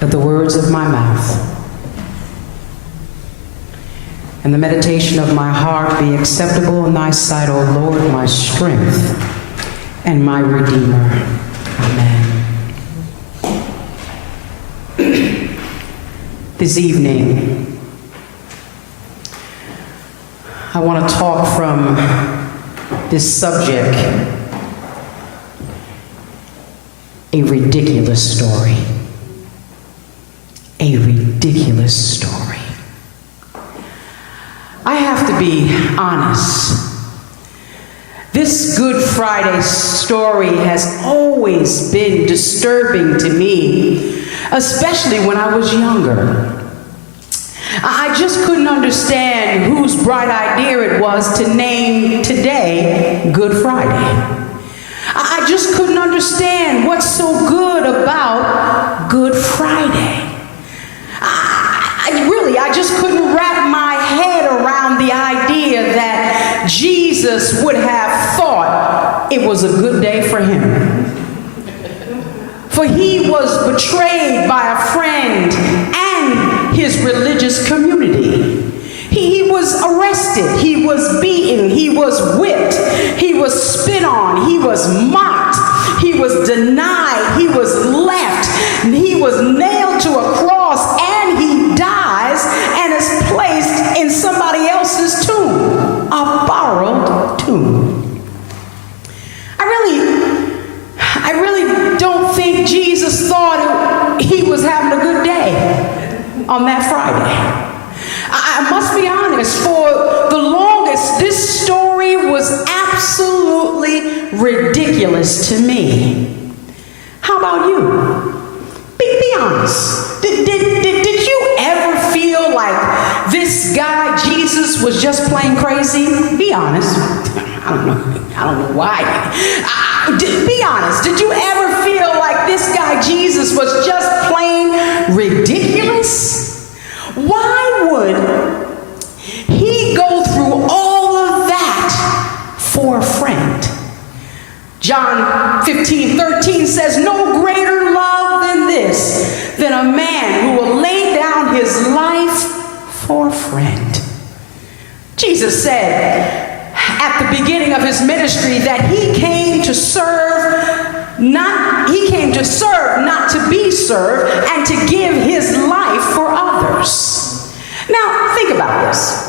Let the words of my mouth and the meditation of my heart be acceptable in thy sight, O Lord, my strength and my Redeemer. Amen. This evening, I want to talk from this subject, a ridiculous story. A ridiculous story. I have to be honest. This Good Friday story has always been disturbing to me, especially when I was younger. I just couldn't understand whose bright idea it was to name today Good Friday. I just couldn't understand what's so good about Good Friday. I just couldn't wrap my head around the idea that Jesus would have thought it was a good day for him. For he was betrayed by a friend and his religious community. He was arrested, he was beaten, he was whipped, he was spit on, he was mocked, he was denied, he was left, he was nailed to a cross, and he dies and is placed in somebody else's tomb, a borrowed tomb. I really don't think Jesus thought he was having a good day on that Friday. I must be honest, for the longest, this story was absolutely ridiculous to me. How about you? Be honest. Did you ever feel like this guy, Jesus, was just plain crazy? Be honest. I don't know why. Be honest. Did you ever feel like this guy, Jesus, was just plain ridiculous? Why would he go through all of that for a friend? John 15:13 says, "No greater love than this, than a man who will lay down his life for a friend." Jesus said at the beginning of his ministry that he came to serve, not to be served, and to give his life for others. Now, think about this.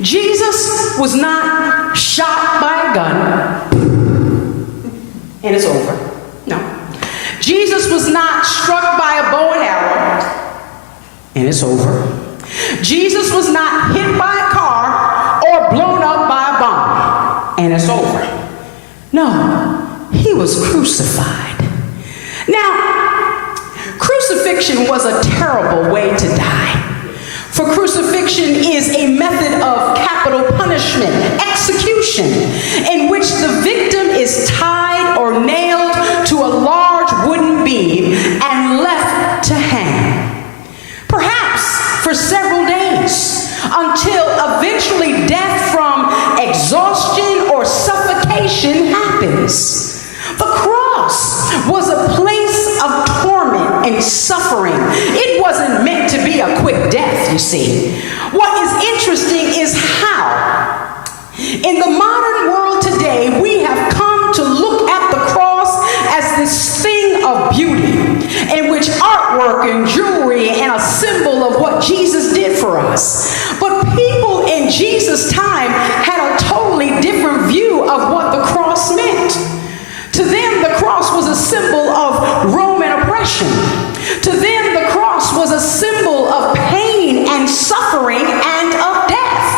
Jesus was not shot by a gun and it's over. No. Jesus was not struck by a bow and arrow and it's over. Jesus was not hit by a car or blown up by a bomb and it's over. No, he was crucified. Now, crucifixion was a terrible way to die. For crucifixion is a method of capital punishment, execution, in which the victim is tied or nailed to a large wooden beam and left to hang. Perhaps for several days, until eventually death from exhaustion or suffocation happens. The cross was a place of torment and suffering. It wasn't meant to be a quick death, you see. What is interesting is how, in the modern world today, we have come to look at the cross as this thing of beauty, in which artwork and jewelry and a symbol of what Jesus did for us. But people in Jesus' time had a totally different view of what the cross meant. To them, the cross was a symbol of Roman oppression. To them, the cross was a symbol of pain and suffering and of death.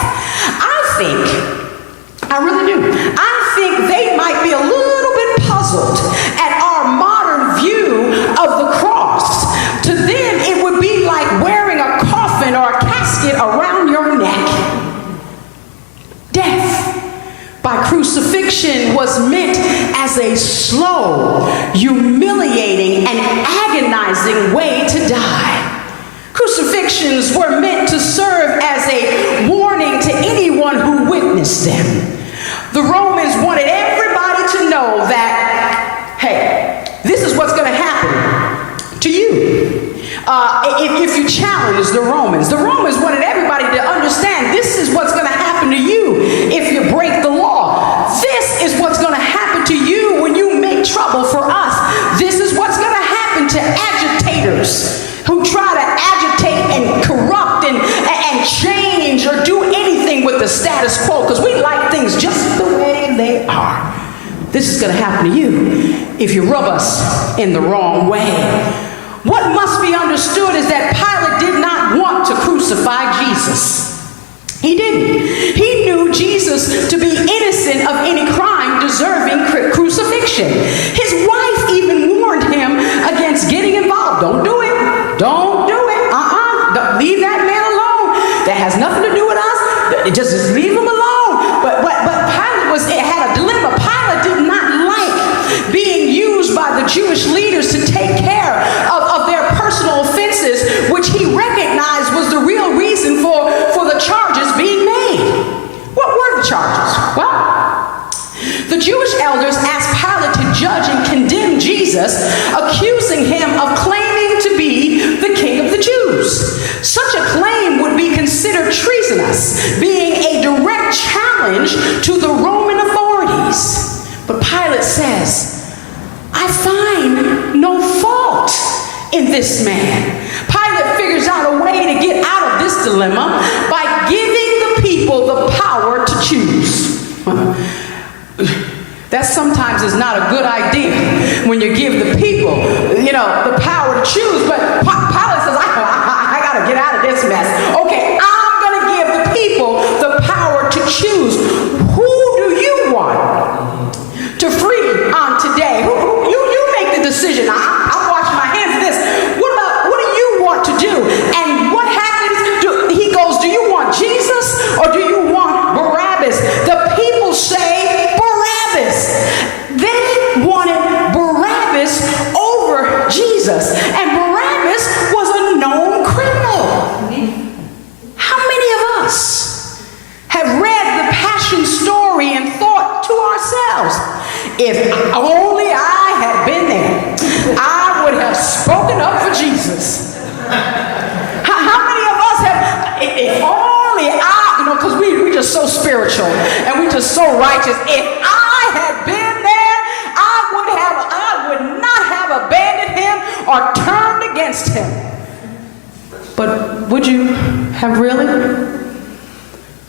I really do. I think they might be a little bit puzzled at our modern view of the cross. To them, it would be like wearing a coffin or a casket around your neck. Death by crucifixion was meant as a slow, humiliating, and agonizing way to die. Crucifixions were meant to serve as a warning to anyone who witnessed them. The Romans wanted everybody to know that, hey, this is what's going to happen to you. challenged the Romans. The Romans wanted everybody to understand this is what's going to happen to you if you break the law. This is what's going to happen to you when you make trouble for us. This is what's going to happen to agitators who try to agitate and corrupt and change or do anything with the status quo, because we like things just the way they are. This is going to happen to you if you rub us in the wrong way. What must be understood is that Pilate did not want to crucify Jesus. He didn't. He knew Jesus to be innocent of any crime deserving crucifixion. His wife even warned him against getting involved. Don't do it. Don't do it. Don't leave that man alone. That has nothing to do with us. Just leave him alone. But Pilate had a dilemma. Pilate did not like being used by the Jewish leaders to take care of their personal offenses, which he recognized was the real reason for the charges being made. What were the charges? Well, the Jewish elders asked Pilate to judge and condemn Jesus, accusing him of claiming to be the king of the Jews. Such a claim would be considered treasonous, being a direct challenge to the Roman authorities. But Pilate says, I find no fault in this man. Pilate figures out a way to get out of this dilemma by giving the people the power to choose. That sometimes is not a good idea when you give the people, the power to choose. But Pilate says, I got to get out of this mess. Okay, I'm going to give the people the power to choose. Who do you want to free on today? You make the decision. I'll wash my hands of this. What do you want to do? And what happens? He goes, do you want Jesus or do you want Barabbas? The people say Barabbas. They wanted Barabbas over Jesus. And Barabbas was a known criminal. How many of us have read the Passion story and thought to ourselves, if only I had been there, I would have spoken up for Jesus. How many of us have, if only I, because we just so spiritual and we just so righteous, if I had been there, I would not have abandoned him or turned against him. But would you have really?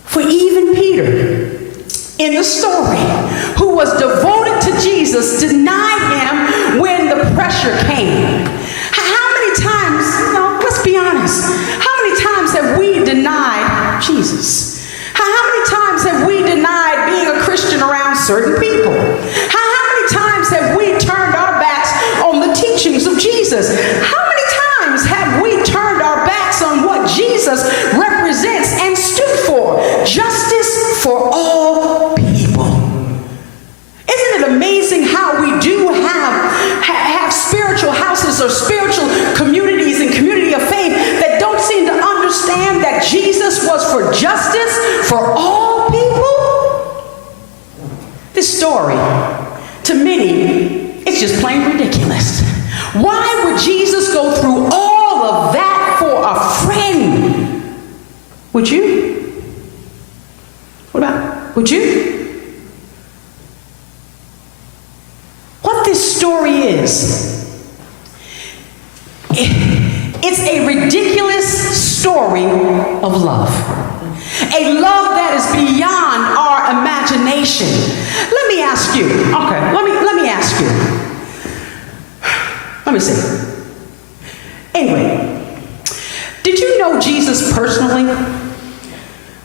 For even Peter, in the story, who was devoted to Jesus, denied him when the pressure came. How many times, let's be honest, how many times have we denied Jesus? How many times have we denied being a Christian around certain people? How many times have we turned our backs on the teachings of Jesus? How many times have we turned our backs on what Jesus represents and stood for? Justice for all people. Isn't it amazing how we do have spiritual houses or spiritual communities and community of faith that don't seem to understand that Jesus was for justice for all people? This story, to many, it's just plain ridiculous. Why would Jesus go through all of that for a friend? Would you? What about, would you? What this story is, it's a ridiculous story of love. A love that is beyond our imagination. Let me ask you, let me ask you. Let me see. Anyway, did you know Jesus personally?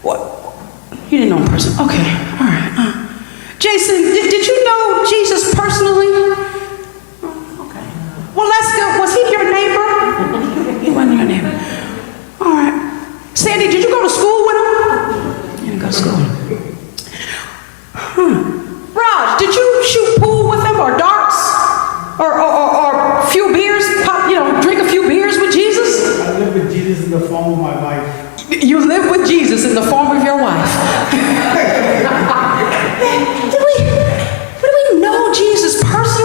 What? You didn't know him personally? Okay, all right. Jason, did you know Jesus personally? Okay. Well, let's go. Was he your neighbor? He wasn't your neighbor. All right. Sandy, did you go to school with him? You didn't go to school. Raj, did you shoot pool with him or darts? Or a few beers? Drink a few beers with Jesus? I live with Jesus in the form of my wife. You live with Jesus in the form of your wife. Do we know Jesus personally?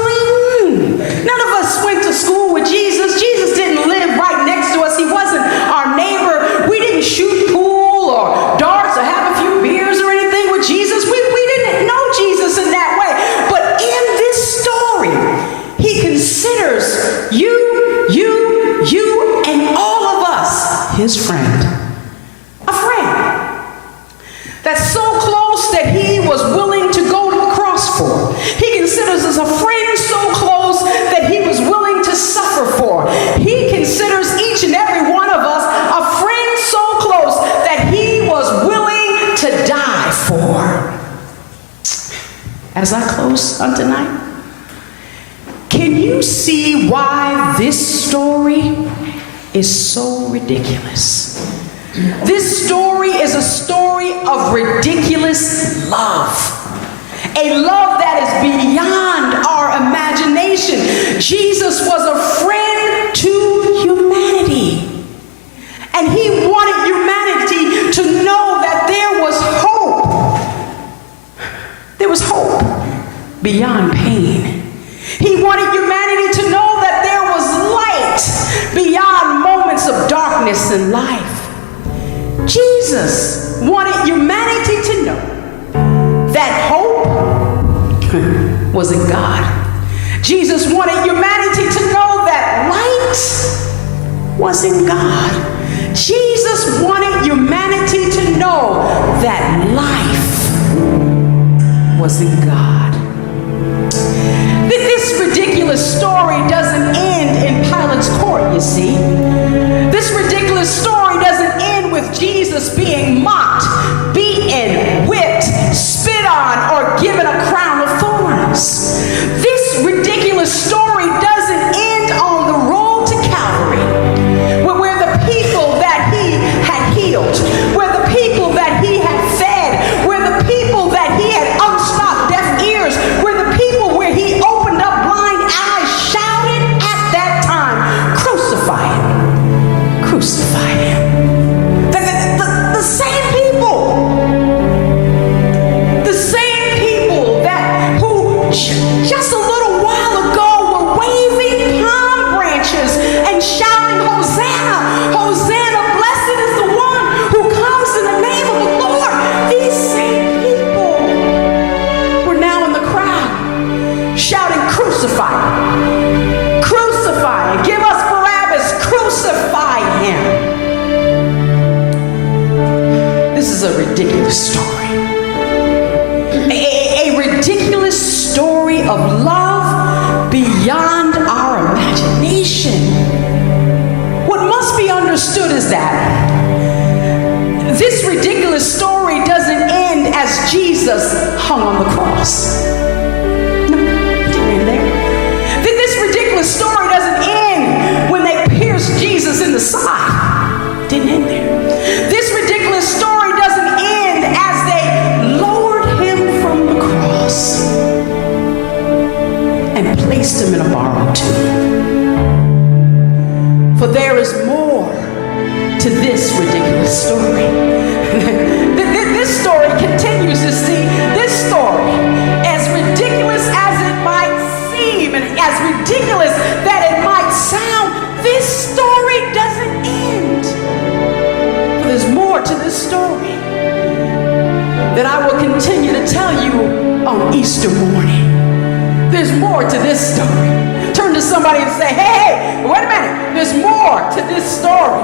his friend. A friend that's so close that he was willing to go to the cross for. He considers us a friend so close that he was willing to suffer for. He considers each and every one of us a friend so close that he was willing to die for. As I close on tonight, can you see why this story is so ridiculous? This story is a story of ridiculous love. A love that is beyond our imagination. Jesus was a friend to humanity. And he wanted humanity to know that there was hope. There was hope beyond pain. He wanted humanity to know that there was light beyond moments of darkness in life. Jesus wanted humanity to know that hope was in God. Jesus wanted humanity to know that light was in God. Jesus wanted humanity to know that life was in God. This ridiculous story doesn't end in Pilate's court, you see. This ridiculous story doesn't end with Jesus being mocked, beaten, whipped, spit on, or given a crown of thorns. This ridiculous story doesn't end on the road to Calvary, where the people that he had healed, where the people that he had fed, where the people that he had unstopped deaf ears, where the people where he opened up blind eyes shouted at that time, crucify him, crucify him. The same people that who just a little while ago were waving palm branches and shouting, Hosanna, Hosanna, blessed is the one who comes in the name of the Lord. These same people were now in the crowd shouting, crucify him, crucify him, give us Barabbas, crucify him. This is a ridiculous story. A ridiculous story of love beyond our imagination. What must be understood is that this ridiculous story doesn't end as Jesus hung on the cross. No, it didn't end there. This ridiculous story doesn't end when they pierced Jesus in the side. It didn't end there. This ridiculous story doesn't end as they lowered him from the cross and placed him in a borrowed tomb. For there is more to this ridiculous story. This story continues to see this story, as ridiculous as it might seem and as ridiculous that it might sound, this story doesn't end. For there's more to this story that I will continue to tell you on Easter morning. There's more to this story. Turn to somebody and say, hey, wait a minute, there's more to this story.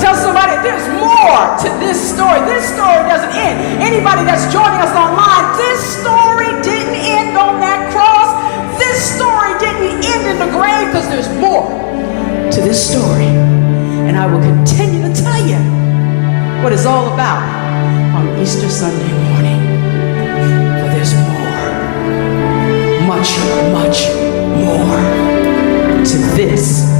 Tell somebody, there's more to this story. This story doesn't end. Anybody that's joining us online, this story didn't end on that cross. This story didn't end in the grave, because there's more to this story. And I will continue to tell you what it's all about on Easter Sunday morning. For there's more, much, much more to this